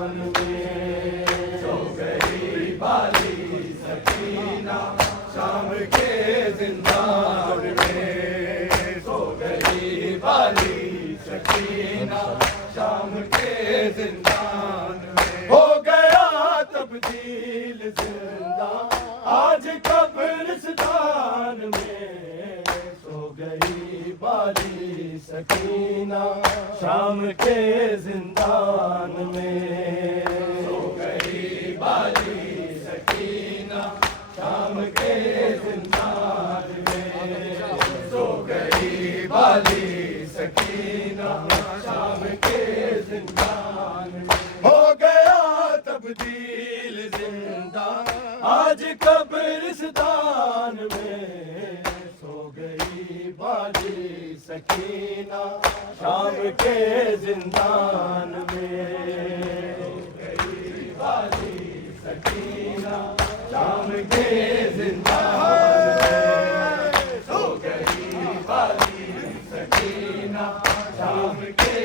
जिंदान में। सो गई बाली सकीना शाम के जिंदान में। सो गई बाली सकीना शाम के जिंदान में। हो गया तब्दील जिंदा आज कब्रिस्तान में। सो गई बाली सकीना शाम के जिंदान में। सो गई बाली सकीना शाम के जिंदान में। सो गई बाली सकीना शाम के जिंदान में। हो गया तब्दील जिंदा आज कब्रिस्तान में। सो गई बाली सकीना शाम के जिंदान में। सो गई बाली सकीना शाम के जिंदान में। सो गई बाली सकीना शाम के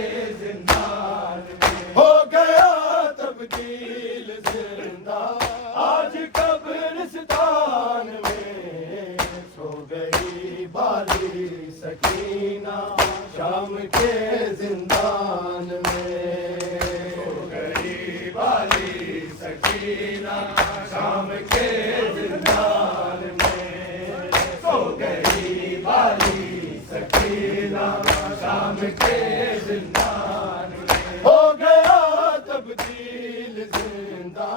जिंदान में। हो गया तब्दील जिंदा आज कब्रिस्तान में। सो गई बाली सकीना शाम के जिंदान में। सो गई बाली सकीना शाम के जिंदान में। सो गई बाली सकीना शाम के जिंदान में। हो गया तब्दील जिंदा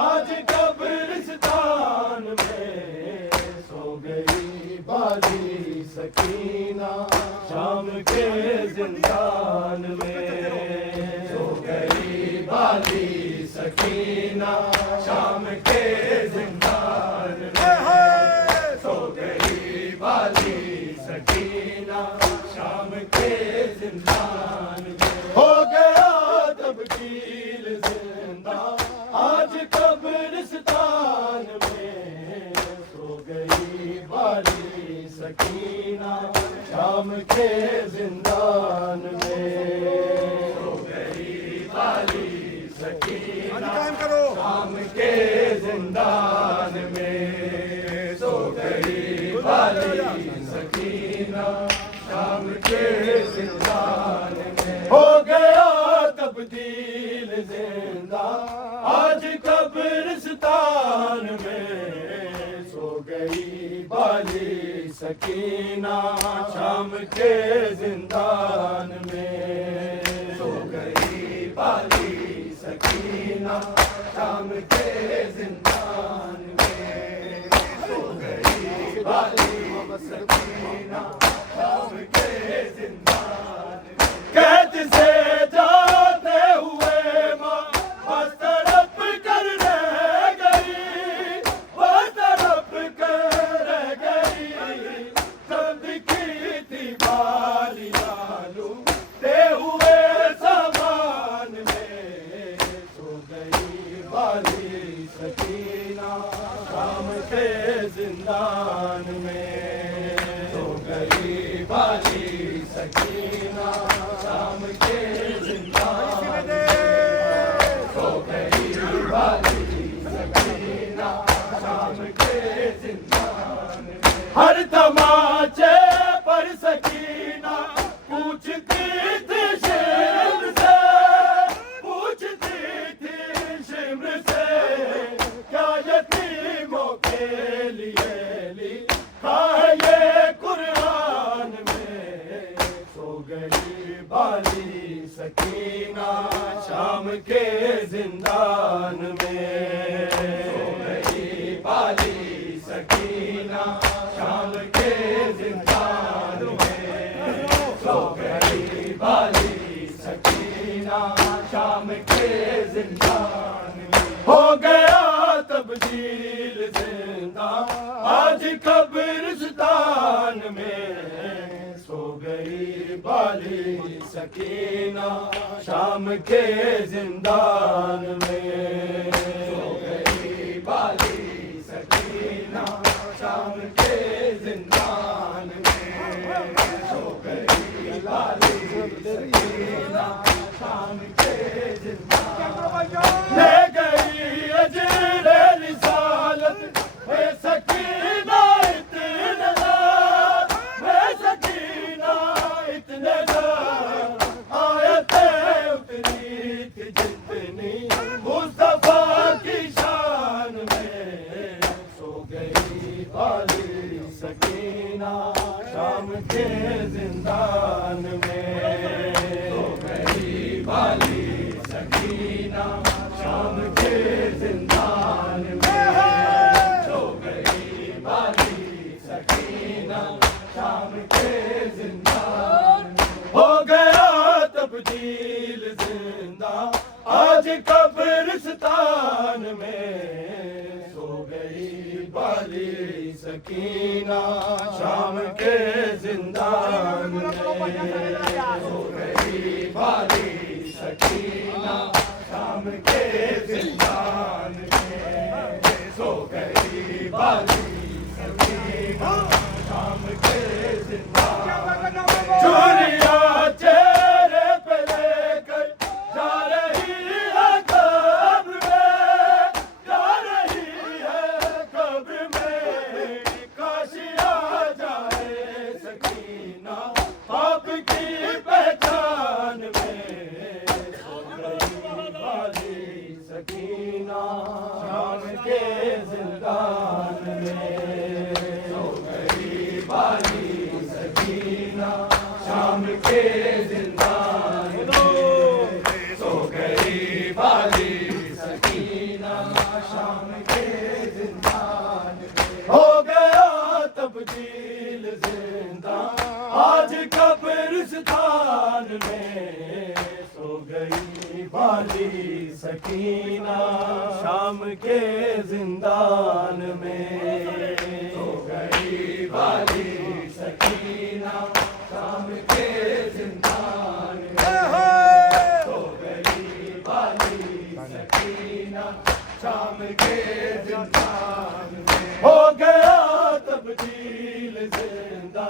आज कब्रिस्तान में। सो गई बाली सकीना शाम के जिंदान में। सो गई बाली सकीना शाम के जिंदान में। सो गई बाली सकीना शाम के जिंदान में। हो गया तब्दील जिंदा आज कब्रिस्तान में। सो गई बाली सकीना शाम के जिंदान में। सो गई बाली सकीना शाम के जिंदान में। सो गई बाली सकीना शाम के जिंदान में। हो गया तब्दील जिंदा आज कब्रिस्तान में। सो गई बाली सकीना शाम के जिंदान में। सो गई बाली सकीना शाम के जिंदान में। सो गई बाली सकीना शाम के जिंदान में। कैद से जाते हुए माँ बस तड़प कर रह गई। बस तड़प कर रह गई। तब की थी बाली लालू ते हुए सामान में। सो गई बाली सकीना शाम के जिंदान में। सो गई बाली सकीना शाम के जिंदान में। सो गई बाली सकीना शाम के जिंदान में। हर तमाचे पर सकीना पूछती थी शिम्र से। पूछती थी शिम्र से क्या यतीमों के लिए लिखा है ये कुरान में। सो गई बाली सकीना शाम के जिंदान में। सो गई बाली सकीना शाम के जिंदान में। सो गई बाली सकीना शाम के जिंदान में। हो गया तब्दील जिंदा आज कब्रिस्तान में। सो गई बाली सकीना शाम के जिंदान में। सो गई बाली सकीना शाम के जिंदान में। सो गई बाली सकीना शाम के जिंदान अपनी मुस्तफा की शान में सो गई वाली सकीना शाम के जिंदान में सो गई वाली सकीना शाम के जिंदान में सो गई वाली सकीना शाम के जिंदान हो गया तब्दील जिंदा आज कब्रिस्तान में सो गई वाली सकीना शाम के जिंदान में सो गई वाली सकीना शाम के जिंदान में सो गई वाली सकीना शाम के जिंदान में चोरिया चेहरे पे लेकर जा रही है कब्र में जा रही है कब्र में काश आ जाए सकीना पाप की पहचान में सो गई वाली सकीना शाम के जिंदान में सो गई वाली सकीना शाम के जिंदान में सो गई वाली सकीना शाम के जिंदान में हो गया तब्दील जिंदा आज कब्रिस्तान में सो गई वाली सकीना शाम के जिंदान में सो गई वाली सकीना शाम के जिंदान में सो गई वाली सकीना शाम के जिंदान में हो गया तब्दील जिंदा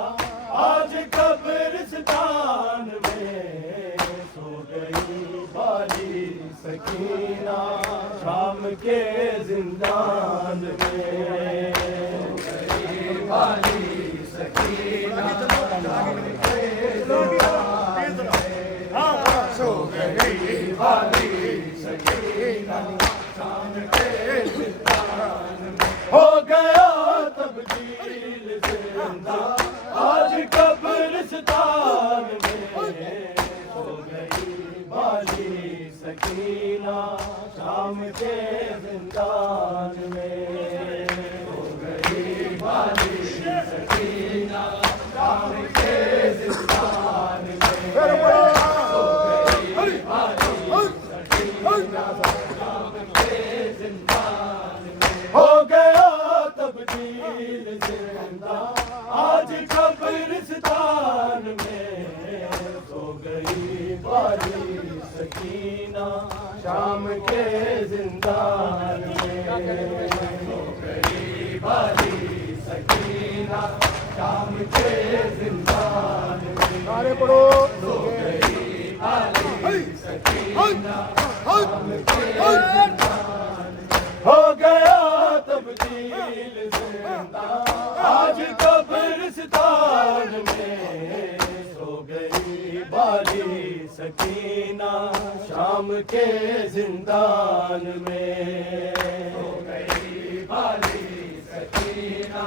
आज कब्रिस्तान में सो गई वाली सकीना शाम के जिंदान में सो गई वाली सकीना सो गई वाली सकीना शाम के जिंदान में हो गया तब्दील जिंदा आज कब्रिस्तान में सो गई वाली सकीना शाम के जिंदान में सो गई वाली सकीना शाम के जिंदान में सो गई वाली सकीना शाम के जिंदान में हो गया तब्दील जिंदा आज कब्रिस्तान में सो गई वाली सकीना शाम के जिंदान में सो गई वाली सकीना शाम के जिंदान में नारे पढ़ो सो गई वाली सकीना शाम के जिंदान में हो गया तब्दील जिंदा आज कब्रिस्तान में सो गई वाली सकीना शाम के जिंदान में सो गई वाली सकीना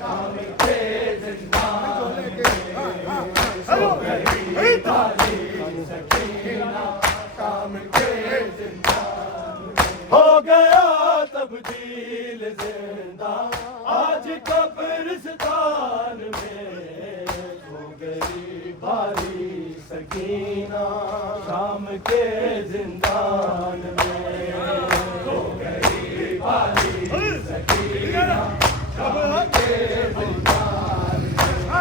शाम के जिंदान में सो गई वाली सकीना शाम के जिंदान में हो गया तब्दील जिंदा आज कब्रिस्तान में सो गई वाली सकीना शाम के जिंदान में सो गई वाली सकीना शाम के जिंदान में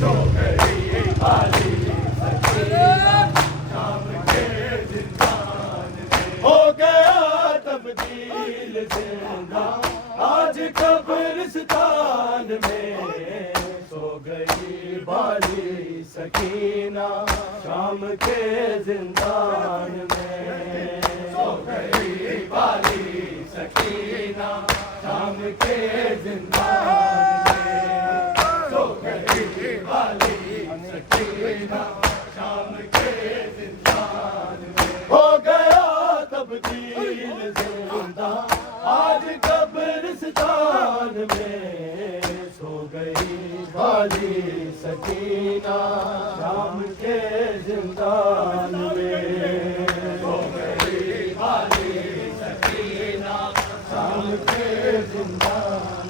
सो गई वाली सकीना शाम के जिंदान में हो गया तब्दील जिंदा आज कब्रिस्तान में सो गई वाली सकीना शाम के जिंदान में सो गई वाली सकीना शाम के जिंदान में सो गई वाली सकीना शाम के जिंदान में हो गया तब्दील जिंदा आज कब्रिस्तान में सो गई वाली सकीना शाम के जिंदान में सो गई वाली सकीना शाम के जिंदान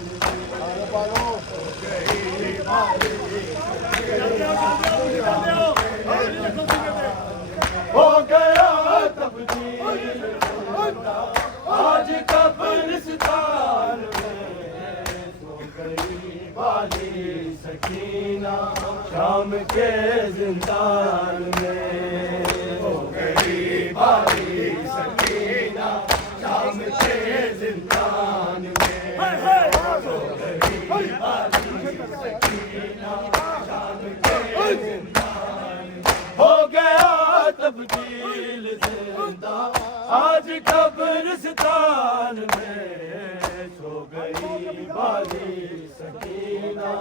हो गया तब्दील आज कब्रिस्तान में सो गई वाली सकीना शाम के जिंदान में हो गई वाली सकीना शाम के जिंदान में हो गई वाली सकीना शाम के जिंदान हो गया तब्दील जिंदा आज कब्रिस्तान में सो गई वाली सकीना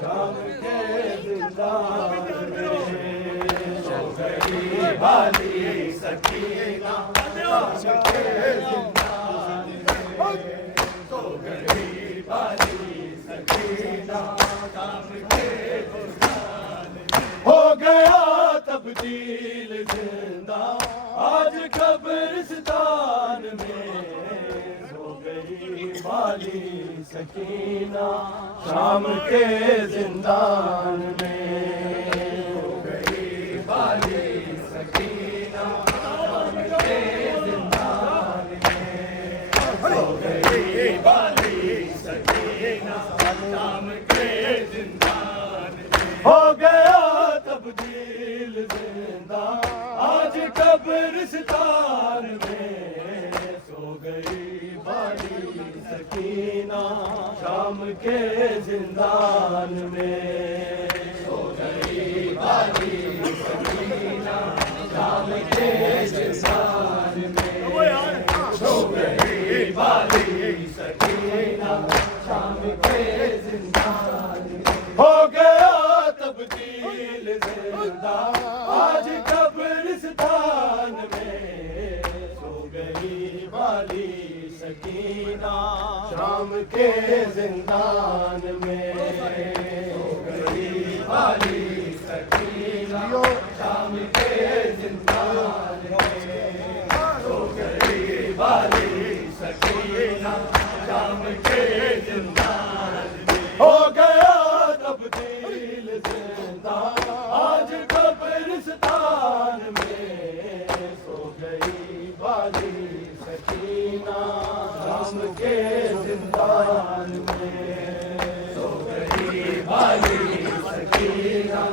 शाम के जिंदान में सो गई वाली सकीना शाम के जिंदान में सो गई वाली सकीना शाम के जिंदान हो गया तब्दील जिंदा आज कब्रिस्तान में सो गई वाली सकीना शाम के जिंदान में हो गई वाली सकीना शाम के जिंदान में हो गई वाली सकीना शाम के जिंदान हो गया तब्दील जिंदा आज कब्रिस्तान में सो गई वाली सकीना शाम के जिंदान में सो गई वाली सकीना शाम के जिंदान में सो गई वाली सकीना शाम के जिंदान में हो गया तब्दील जिंदा आज कब्रिस्तान में सो गई वाली सकीना शाम के जिंदान में सो गई वाली सकीना शाम के जिंदान में सो गई वाली सकीना शाम के जिंदान में हो गया तब्दील जिंदा आज कब्रिस्तान में सो गई वाली सकीना शाम के जिंदान में सो गई वाली सकीना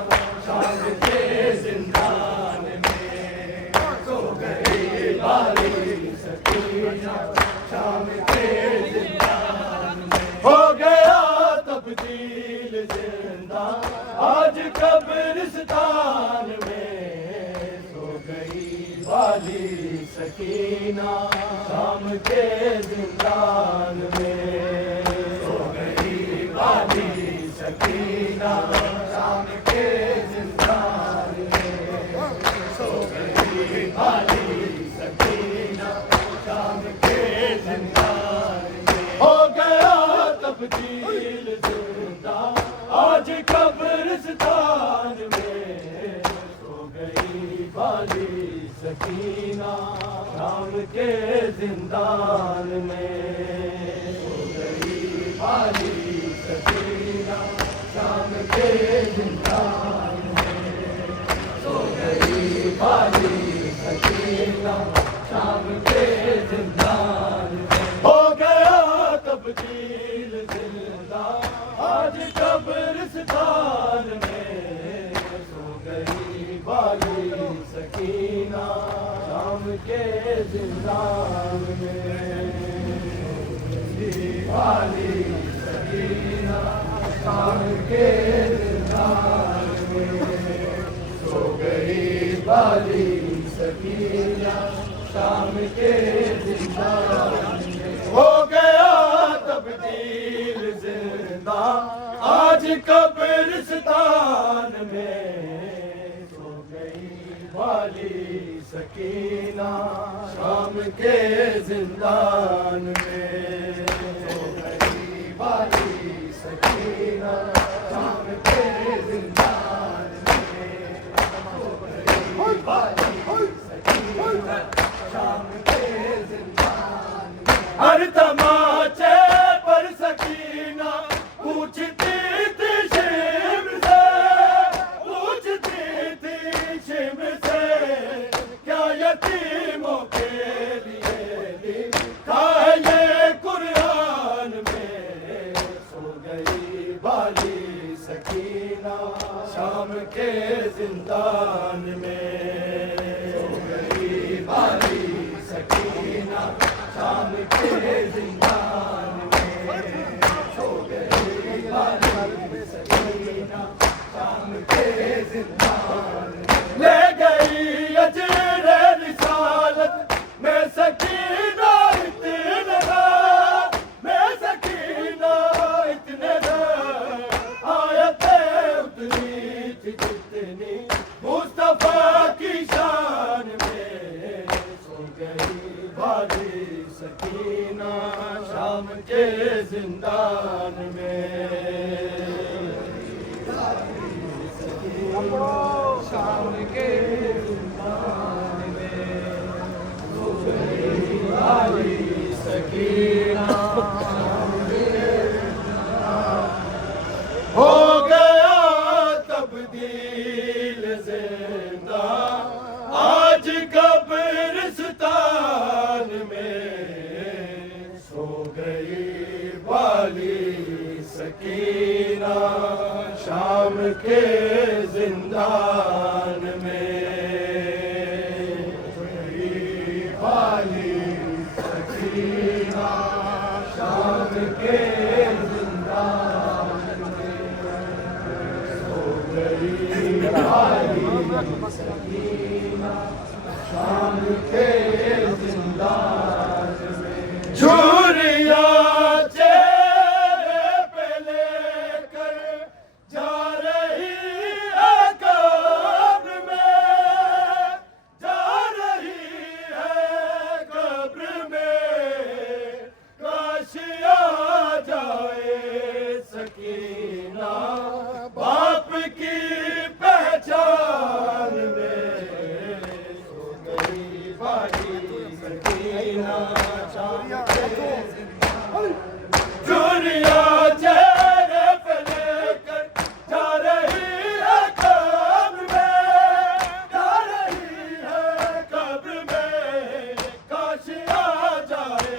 शाम के जिंदान में सो गई वाली सकीना शाम के जिंदान में हो गया तब्दील जिंदा आज कब्रिस्तान में सो गई वाली सकीना शाम के जिंदान में सो गई वाली सकीना शाम के जिंदान में सो गई वाली सकीना शाम के जिंदान में हो गया तब्दील जिंदा आज कब्रिस्तान में सो गई वाली सकीना शाम के जिंदान में सो गई वाली सकीना शाम के जिंदान में सो गई वाली सकीना शाम के जिंदान में हो गया तब्दील जिंदा आज कब्रिस्तान में सो गई वाली सकीना शाम के जिंदान में वाली सकीना शाम के जिंदान में सो गई वाली सकीना शाम के जिंदान में हो गया तब्दील जिंदा आज कब्रिस्तान में सो गई वाली सकीना शाम के जिंदान में, सो गई वाली सकीना शाम के जिंदान में, सो गई वाली सकीना शाम के जिंदान में। हर तमाचे पर सकीना पूछती थी शिम से, पूछती थी शिम से, क्या यतीमों के लिए लिखा है ये कुरान में। सो गई वाली सकीना शाम के जिंदान में, सो गई वाली सकीना शाम के जिंदान में, सो गई वाली सकीना शाम के जिंदान में। ले गई अजरे रिसालत में सकीना इतने रात, में सकीना इतने रात, आयतें उतनी थी जितनी मुस्तफा की शान में। सो गई वाली सकीना शाम के जिंदान में, शाम के जिंदान में, सो गई वाली सकीना शाम के जिंदान। हो गया तब्दील जिंदा आज कब्रिस्तान में। सो गई वाली सकीना शाम के जिंदान में, सो गई वाली सकीना शाम के जिंदान में, सो गई वाली सकीना शाम के जिंदान में। झुर्रियां चेहरे पे लेकर जा रही है कब्र में, जा रही है कब्र में। काश आ जाए सकीना बाप की पहचान में। सो गई वाली सकीना शाम के जिंदान। दुनिया चेहरे पे लेकर जा रही है कब्र में, जा रही है कब्र में। काश आ जाए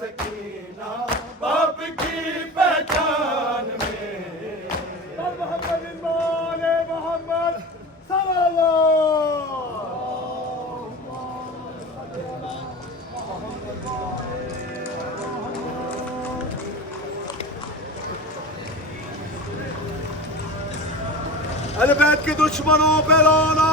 सकीना बाप की पहचान में। मोहम्मद मोहम्मद सल्लल्लाहु। अहले बैत के दुश्मनों पे लाना।